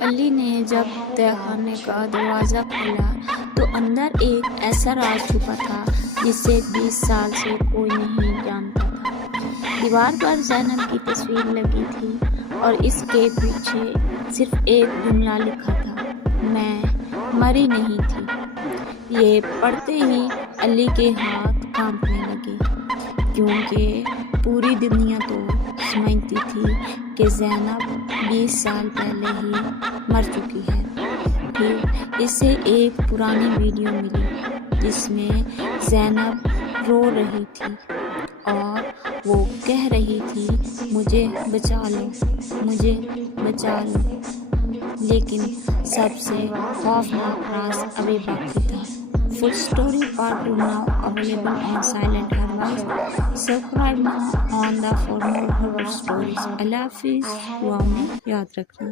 علی نے جب تہہ خانے کا دروازہ کھولا تو اندر ایک ایسا راز چھپا تھا جسے 20 سال سے کوئی نہیں جانتا تھا۔ دیوار پر زینب کی تصویر لگی تھی اور اس کے پیچھے صرف ایک جملہ لکھا تھا، میں مری نہیں تھی۔ یہ پڑھتے ہی علی کے ہاتھ کانپنے لگے، کیونکہ پوری دنیا تو سمجھتی تھی کہ زینب 20 سال پہلے ہی مر چکی ہے۔ پھر اسے ایک پرانی ویڈیو ملی جس میں زینب رو رہی تھی اور وہ کہہ رہی تھی، مجھے بچا لو، مجھے بچا لو۔ لیکن سب سے خوفناک راز ابھی باقی تھا۔ Full story part 2 now available on Silent Advice. Subscribe now on the for more horror stories. اللہ حافظ، دعاؤں میں یاد رکھنا۔